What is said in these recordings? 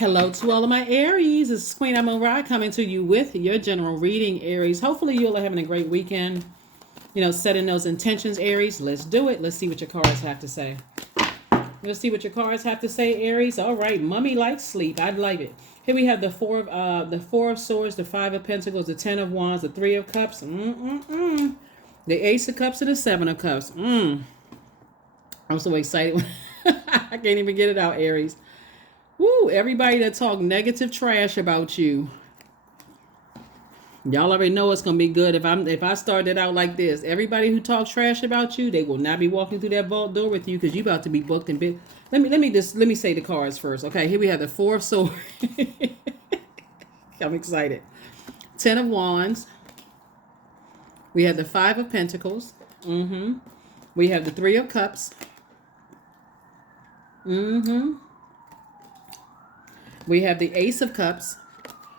Hello to all of my Aries. This is Queen Amun Ra coming to you with your general reading, Aries. Hopefully you all are having a great weekend. Setting those intentions, Aries. Let's do it. Let's see what your cards have to say. Let's see what your cards have to say, Aries. All right, mummy likes sleep. I like it. Here we have the four of swords, the 5 of pentacles, the 10 of wands, the 3 of cups, the ace of cups, and the 7 of cups. I'm so excited. I can't even get it out, Aries. Woo, everybody that talk negative trash about you. Y'all already know it's gonna be good if I start it out like this. Everybody who talks trash about you, they will not be walking through that vault door with you because you about to be booked and big. Let me say the cards first. Okay, here we have the 4 of swords. I'm excited. 10 of wands. We have the 5 of pentacles. We have the 3 of cups. We have the ace of cups.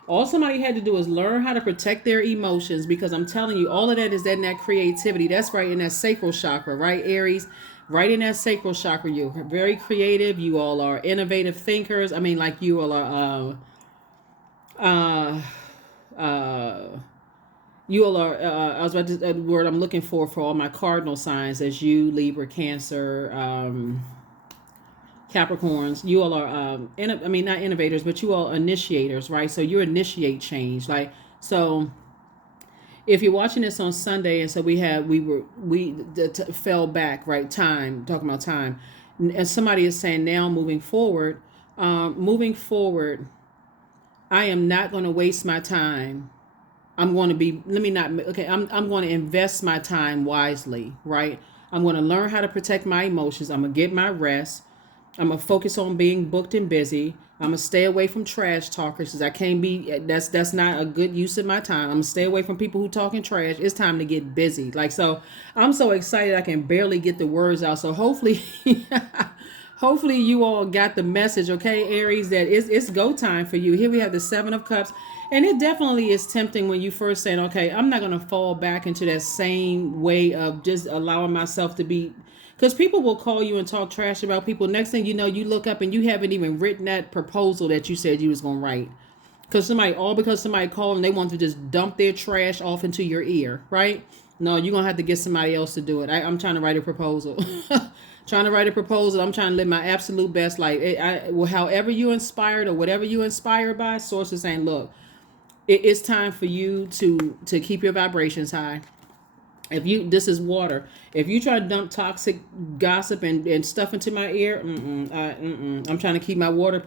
All somebody had to do is learn how to protect their emotions, because I'm telling you, all of that is in that creativity. That's right in that sacral chakra, right, Aries? Right in that sacral chakra. You're very creative. You all are innovative thinkers. I mean, like you all are, you all are, I was about to, the word I'm looking for all my cardinal signs, as you, Libra, Cancer, Capricorns, you all are, not innovators, but you all initiators, right? So you initiate change. So if you're watching this on Sunday, and so we fell back, right? Talking about time. And somebody is saying now moving forward, I am not going to waste my time. I'm going to invest my time wisely, right? I'm going to learn how to protect my emotions. I'm going to get my rest. I'm going to focus on being booked and busy. I'm going to stay away from trash talkers, because I can't be, that's not a good use of my time. I'm going to stay away from people who talking trash. It's time to get busy. So I'm so excited I can barely get the words out. So hopefully, hopefully you all got the message, okay, Aries, that it's go time for you. Here we have the 7 of cups. And it definitely is tempting when you first saying, okay, I'm not going to fall back into that same way of just allowing myself to be. Because people will call you and talk trash about people. Next thing you know, you look up and you haven't even written that proposal that you said you was going to write. Because somebody called and they want to just dump their trash off into your ear, right? No, you're going to have to get somebody else to do it. I'm trying to write a proposal. I'm trying to live my absolute best life. However you inspired or whatever you inspired by, source is saying, look, it's time for you to keep your vibrations high. This is water. If you try to dump toxic gossip and stuff into my ear, I'm trying to keep my water.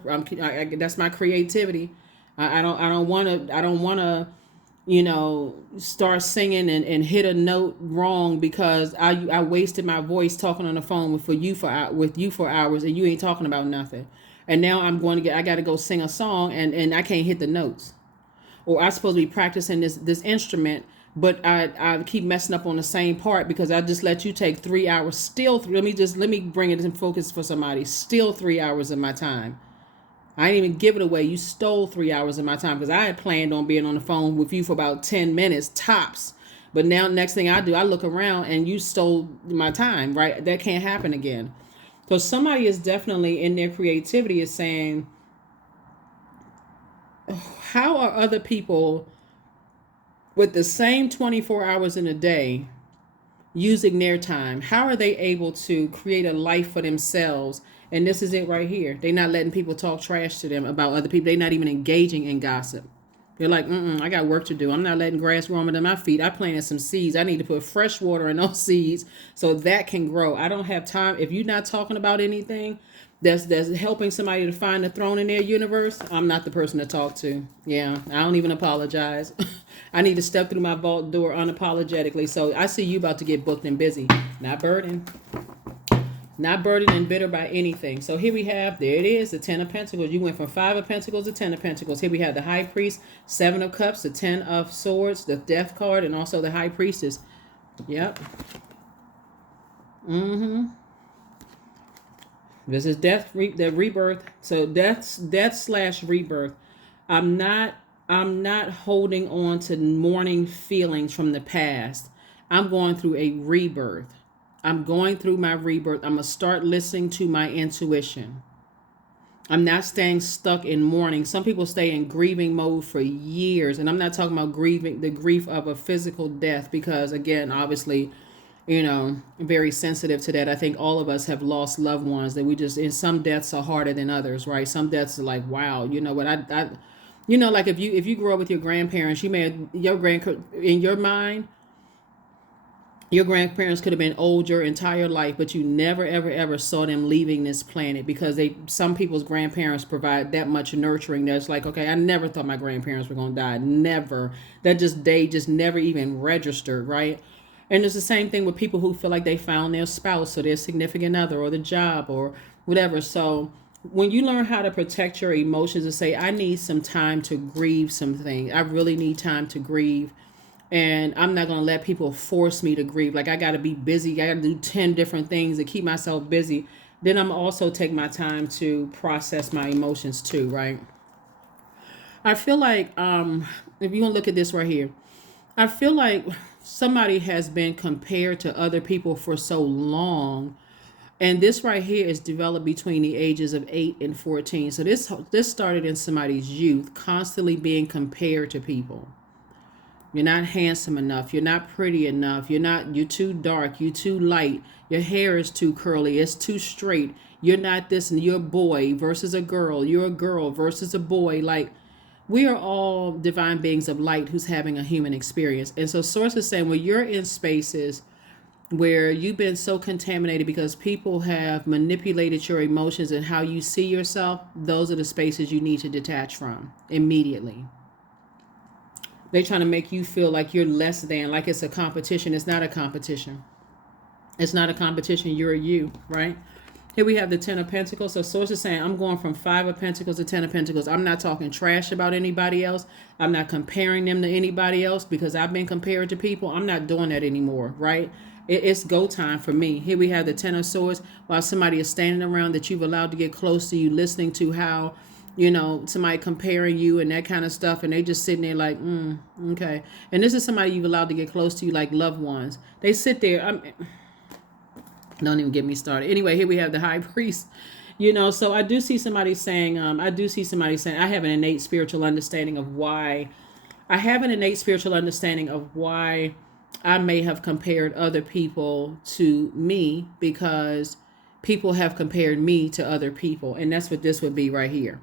That's my creativity. I don't want to, start singing and hit a note wrong because I wasted my voice talking on the phone with you for hours and you ain't talking about nothing. And now I got to go sing a song and I can't hit the notes. Or I'm supposed to be practicing this instrument, but I keep messing up on the same part because I just let you take 3 hours. Let me bring it in focus for somebody. Still 3 hours of my time. I didn't even give it away. You stole 3 hours of my time because I had planned on being on the phone with you for about 10 minutes tops. But now next thing I do, I look around and you stole my time, right? That can't happen again. So somebody is definitely in their creativity is saying, how are other people with the same 24 hours in a day using their time? How are they able to create a life for themselves? And this is it right here. They're not letting people talk trash to them about other people. They're not even engaging in gossip. They're like, I got work to do. I'm not letting grass grow under my feet. I planted some seeds. I need to put fresh water in those seeds so that can grow. I don't have time. If you're not talking about anything that's helping somebody to find the throne in their universe, I'm not the person to talk to. Yeah, I don't even apologize. I need to step through my vault door unapologetically. So I see you about to get booked and busy. Not burdened and bitter by anything. So here we have, there it is, the 10 of Pentacles. You went from 5 of Pentacles to 10 of Pentacles. Here we have the High Priest, 7 of Cups, the 10 of Swords, the Death card, and also the High Priestess. Yep. This is the rebirth. So death/rebirth. I'm not holding on to mourning feelings from the past. I'm going through a rebirth. I'm going through my rebirth. I'm going to start listening to my intuition. I'm not staying stuck in mourning. Some people stay in grieving mode for years. And I'm not talking about grieving the grief of a physical death, because, again, obviously, very sensitive to that. I think all of us have lost loved ones that we just, in some deaths are harder than others, right? Some deaths are like, wow, you know what, like if you grew up with your grandparents, you may have, in your mind, your grandparents could have been old your entire life, but you never, ever, ever saw them leaving this planet, because some people's grandparents provide that much nurturing that's like, okay, I never thought my grandparents were going to die. Never. They just never even registered, right? And it's the same thing with people who feel like they found their spouse or their significant other or the job or whatever. So when you learn how to protect your emotions and say, I need some time to grieve something, I really need time to grieve, and I'm not going to let people force me to grieve. Like, I got to be busy. I got to do 10 different things to keep myself busy. Then I'm also take my time to process my emotions too, right? I feel like, if you want to look at this right here, I feel like somebody has been compared to other people for so long. And this right here is developed between the ages of 8 and 14. So this started in somebody's youth, constantly being compared to people. You're not handsome enough. You're not pretty enough. You're too dark. You're too light. Your hair is too curly. It's too straight. You're not this, and you're a boy versus a girl. You're a girl versus a boy. Like, we are all divine beings of light who's having a human experience. And so Source is saying, when you're in spaces where you've been so contaminated because people have manipulated your emotions and how you see yourself, those are the spaces you need to detach from immediately. They're trying to make you feel like you're less than, like it's a competition. It's not a competition. It's not a competition. You're a you, right? Here we have the Ten of Pentacles. So Source is saying, I'm going from Five of Pentacles to Ten of Pentacles. I'm not talking trash about anybody else. I'm not comparing them to anybody else, because I've been compared to people. I'm not doing that anymore, right? It's go time for me. Here we have the Ten of Swords. While somebody is standing around that you've allowed to get close to you, listening to how, somebody comparing you and that kind of stuff, and they just sitting there like, okay. And this is somebody you've allowed to get close to you, like loved ones. They sit there. Don't even get me started. Anyway, here we have the High Priest. So I do see somebody saying, I have an innate spiritual understanding of why. I have an innate spiritual understanding of why I may have compared other people to me, because people have compared me to other people. And that's what this would be right here.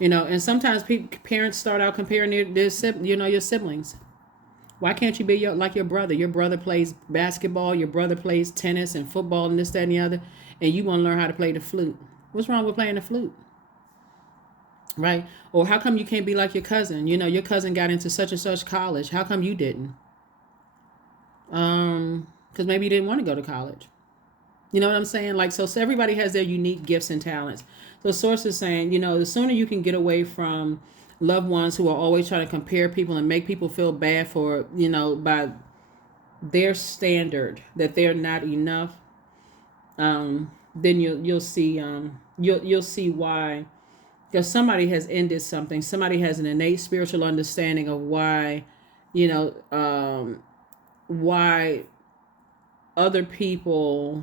And sometimes parents start out comparing your siblings. Why can't you be like your brother? Your brother plays basketball, your brother plays tennis and football and this, that, and the other, and you want to learn how to play the flute. What's wrong with playing the flute? Right? Or how come you can't be like your cousin? Your cousin got into such and such college. How come you didn't? Because maybe you didn't want to go to college. You know what I'm saying? Like, so everybody has their unique gifts and talents. So Source is saying, the sooner you can get away from loved ones who are always trying to compare people and make people feel bad for, by their standard, that they're not enough, then you'll see you'll see why. Because somebody has ended something. Somebody has an innate spiritual understanding of why, why other people.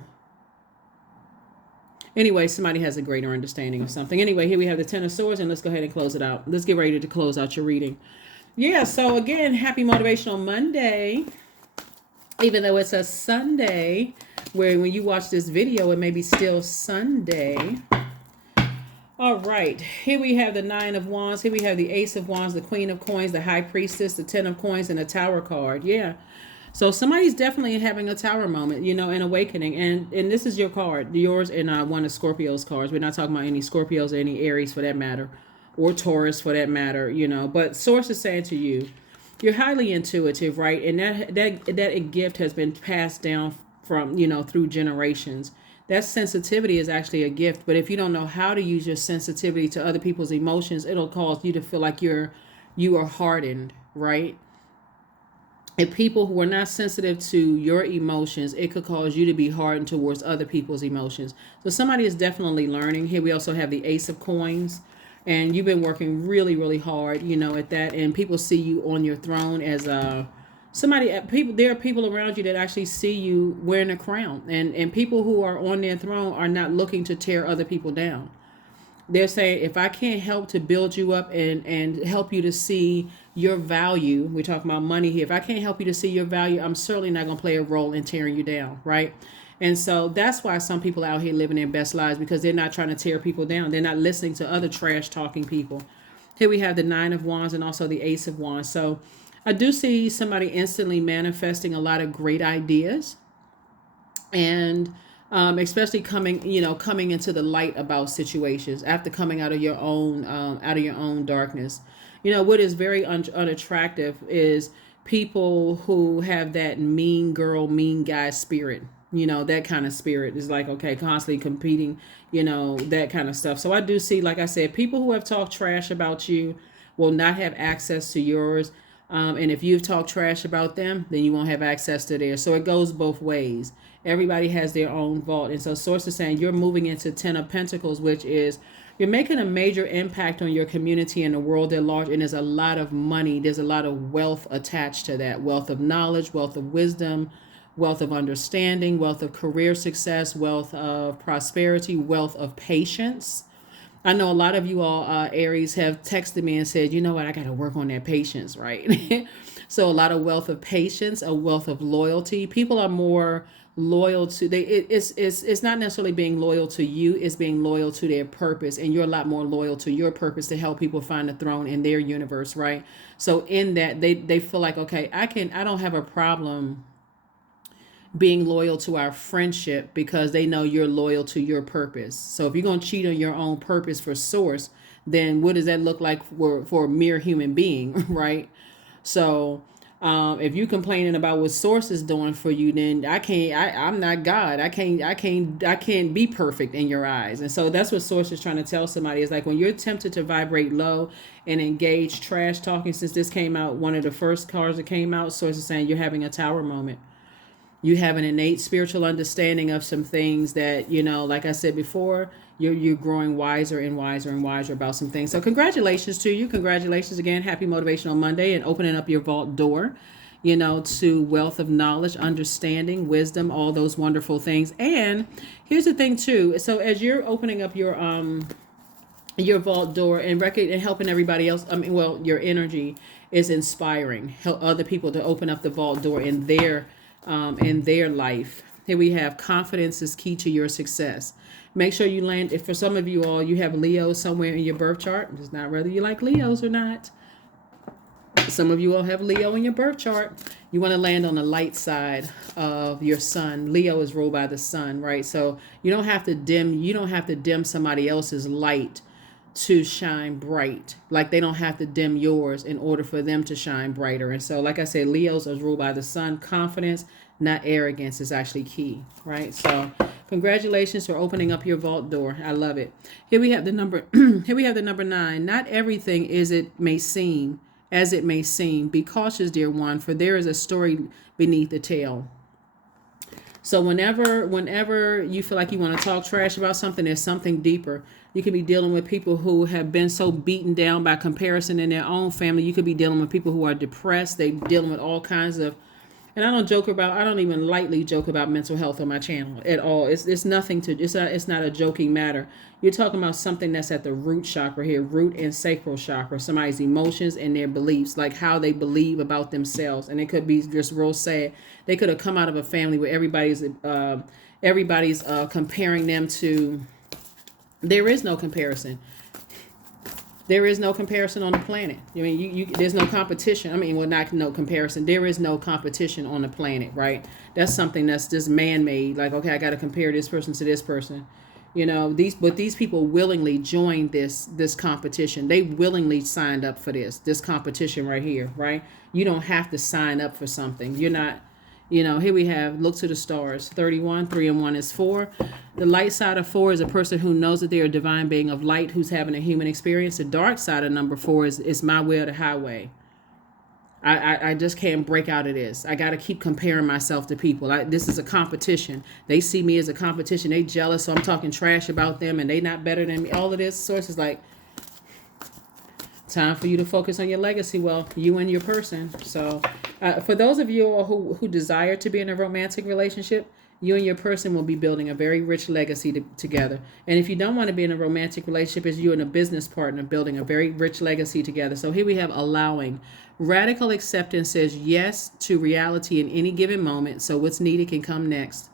Anyway, somebody has a greater understanding of something. Anyway, here we have the Ten of Swords, and let's go ahead and close it out. Let's get ready to close out your reading. Yeah, so again, happy Motivational Monday. Even though it's a Sunday, where when you watch this video, it may be still Sunday. All right, here we have the Nine of Wands. Here we have the Ace of Wands, the Queen of Coins, the High Priestess, the Ten of Coins, and the Tower card. Yeah. So somebody's definitely having a tower moment, an awakening. And this is your card, yours and one of Scorpio's cards. We're not talking about any Scorpios or any Aries for that matter, or Taurus for that matter, But Source is saying to you, you're highly intuitive, right? And that gift has been passed down from, through generations. That sensitivity is actually a gift. But if you don't know how to use your sensitivity to other people's emotions, it'll cause you to feel like you are hardened, right? If people who are not sensitive to your emotions, it could cause you to be hardened towards other people's emotions. So somebody is definitely learning. Here we also have the Ace of Coins. And you've been working really, really hard, at that. And people see you on your throne as people, there are people around you that actually see you wearing a crown, and people who are on their throne are not looking to tear other people down. They're saying, if I can't help to build you up and help you to see your value, we're talking about money here. If I can't help you to see your value, I'm certainly not going to play a role in tearing you down, right? And so that's why some people out here living their best lives, because they're not trying to tear people down. They're not listening to other trash talking people. Here we have the Nine of Wands and also the Ace of Wands. So I do see somebody instantly manifesting a lot of great ideas, and especially coming into the light about situations after coming out of your own darkness. What is very unattractive is people who have that mean girl, mean guy spirit. That kind of spirit is like, okay, constantly competing, that kind of stuff. So I do see, like I said, people who have talked trash about you will not have access to yours. And if you've talked trash about them, then you won't have access to theirs. So it goes both ways. Everybody has their own vault. And so Source is saying you're moving into 10 of Pentacles, which is you're making a major impact on your community and the world at large. And there's a lot of money. There's a lot of wealth attached to that. Wealth of knowledge, wealth of wisdom, wealth of understanding, wealth of career success, wealth of prosperity, wealth of patience. I know a lot of you all, Aries, have texted me and said, you know what, I got to work on that patience, right? So a lot of wealth of patience, a wealth of loyalty. People are more loyal to, it's not necessarily being loyal to you, it's being loyal to their purpose. And you're a lot more loyal to your purpose to help people find the throne in their universe, right? So in that, they feel like, okay, I don't have a problem being loyal to our friendship because they know you're loyal to your purpose. So if you're going to cheat on your own purpose for Source, then what does that look like for a mere human being, right? So if you're complaining about what Source is doing for you, then I'm not God. I can't be perfect in your eyes. And so that's what Source is trying to tell somebody, is like, when you're tempted to vibrate low and engage trash talking, since this came out, one of the first cards that came out, Source is saying you're having a tower moment. You have an innate spiritual understanding of some things that, like I said before, you're growing wiser and wiser and wiser about some things. So congratulations to you. Congratulations again. Happy Motivational Monday, and opening up your vault door, to wealth of knowledge, understanding, wisdom, all those wonderful things. And here's the thing too. So as you're opening up your vault door and helping everybody else, your energy is inspiring. Help other people to open up the vault door in their life. Here we have confidence is key to your success. Make sure you land. If for some of you all, you have Leo somewhere in your birth chart, it's not whether you like Leos or not. Some of you all have Leo in your birth chart. You want to land on the light side of your sun. Leo is ruled by the sun, right? So you don't have to dim somebody else's light to shine bright. Like they don't have to dim yours in order for them to shine brighter. And so, like I said, Leos are ruled by the sun. Confidence, not arrogance, is actually key, right? So congratulations for opening up your vault door. I love it. Here we have the number here we have the number 9. Not everything as it may seem. Be cautious, dear one, for there is a story beneath the tale. So whenever you feel like you want to talk trash about something, there's something deeper. You could be dealing with people who have been so beaten down by comparison in their own family. You could be dealing with people who are depressed. They're dealing with all kinds of, and I don't even lightly joke about mental health on my channel at all. It's not a joking matter. You're talking about something that's at the root chakra here, root and sacral chakra, somebody's emotions and their beliefs, like how they believe about themselves. And it could be just real sad. They could have come out of a family where everybody's comparing them to. There is no comparison. There is no comparison on the planet. There's no competition. Not no comparison. There is no competition on the planet, right? That's something that's just man-made. Like, okay, I got to compare this person to this person. These people willingly joined this competition. They willingly signed up for this competition right here, right? You don't have to sign up for something. You're not. Here we have look to the stars. 31, 3 and 1 is 4. The light side of 4 is a person who knows that they're a divine being of light who's having a human experience. The dark side of number 4 is my way or the highway. I just can't break out of this. I got to keep comparing myself to people. This is a competition. They see me as a competition. They jealous, so I'm talking trash about them, and they not better than me. All of this source is like, time for you to focus on your legacy. Well, you and your person. So For those of you all who desire to be in a romantic relationship, you and your person will be building a very rich legacy together. And if you don't want to be in a romantic relationship, it's you and a business partner building a very rich legacy together. So here we have allowing. Radical acceptance says yes to reality in any given moment. So what's needed can come next.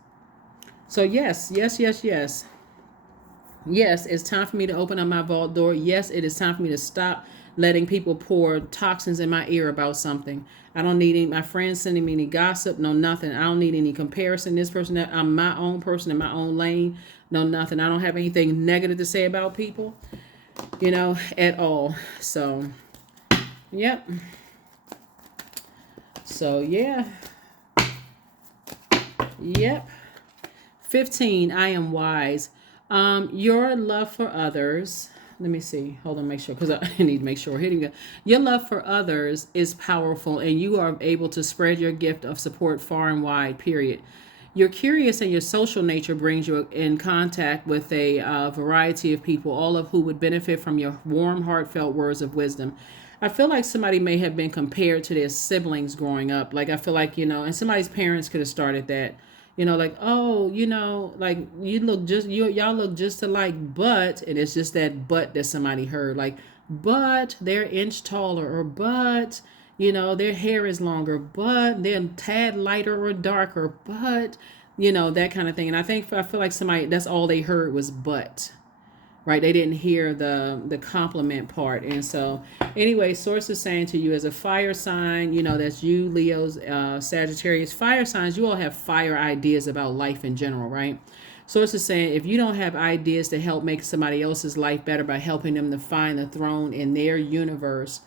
So yes, yes, yes, yes. Yes, it's time for me to open up my vault door. Yes, it is time for me to stop letting people pour toxins in my ear about something. I don't need any my friends sending me any gossip, no nothing. I don't need any comparison. This person, that I'm my own person in my own lane, no nothing. I don't have anything negative to say about people, at all. So, yep. So yeah, yep. 15, I am wise. Your love for others. Let me see. Hold on, make sure, because I need to make sure. Here you go. Your love for others is powerful, and you are able to spread your gift of support far and wide, period. You're curious, and your social nature brings you in contact with a variety of people, all of who would benefit from your warm, heartfelt words of wisdom. I feel like somebody may have been compared to their siblings growing up. Like, I feel like, and somebody's parents could have started that. Like, oh, like y'all look just alike, but, and it's just that but that somebody heard, like, but they're an inch taller, or but, their hair is longer, but they're a tad lighter or darker, but, that kind of thing. And I feel like somebody, that's all they heard was but. Right, they didn't hear the compliment part. And so anyway, source is saying to you, as a fire sign, that's you, Leo's, Sagittarius, fire signs, you all have fire ideas about life in general, right? Source is saying, if you don't have ideas to help make somebody else's life better by helping them to find the throne in their universe,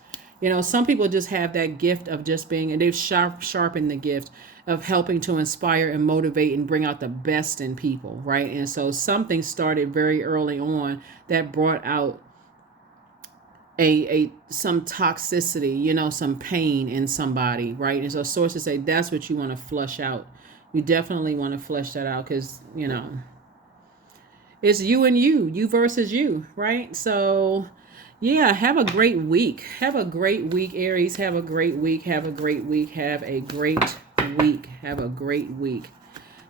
some people just have that gift of just being, and they've sharpened the gift of helping to inspire and motivate and bring out the best in people, right? And so something started very early on that brought out a some toxicity, some pain in somebody, right? And so sources say that's what you want to flush out. You definitely want to flush that out, because it's you and you versus you, right? So yeah, have a great week. Have a great week, Aries. Have a great week. Have a great week. Have a great week. Have a great week.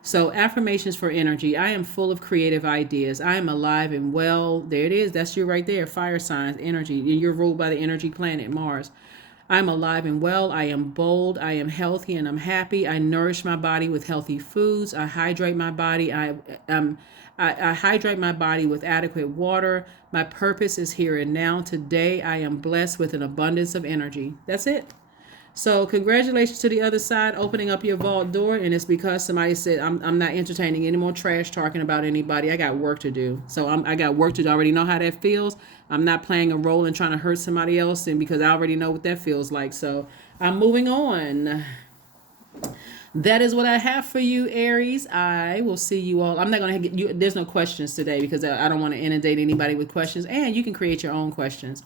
So, affirmations for energy. I am full of creative ideas. I am alive and well. There it is. That's you right there. Fire signs, energy. You're ruled by the energy planet Mars. I'm alive and well. I am bold. I am healthy and I'm happy. I nourish my body with healthy foods. I hydrate my body. I hydrate my body with adequate water. My purpose is here and now. Today, I am blessed with an abundance of energy. That's it. So congratulations to the other side, opening up your vault door. And it's because somebody said, I'm not entertaining any more trash talking about anybody. I got work to do. So I got work to do. I already know how that feels. I'm not playing a role in trying to hurt somebody else, and because I already know what that feels like. So I'm moving on. That is what I have for you, Aries. I will see you all. I'm not going to get you. There's no questions today because I don't want to inundate anybody with questions. And you can create your own questions,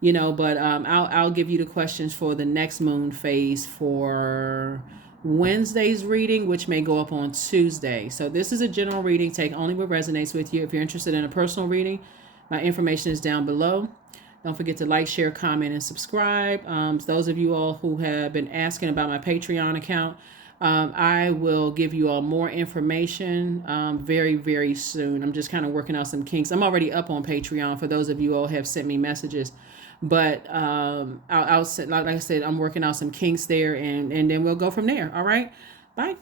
But I'll give you the questions for the next moon phase for Wednesday's reading, which may go up on Tuesday. So this is a general reading. Take only what resonates with you. If you're interested in a personal reading, my information is down below. Don't forget to like, share, comment, and subscribe. Those of you all who have been asking about my Patreon account, I will give you all more information very, very soon. I'm just kind of working out some kinks. I'm already up on Patreon for those of you all who have sent me messages. But I'll like I said, I'm working out some kinks there, and then we'll go from there. All right. Bye.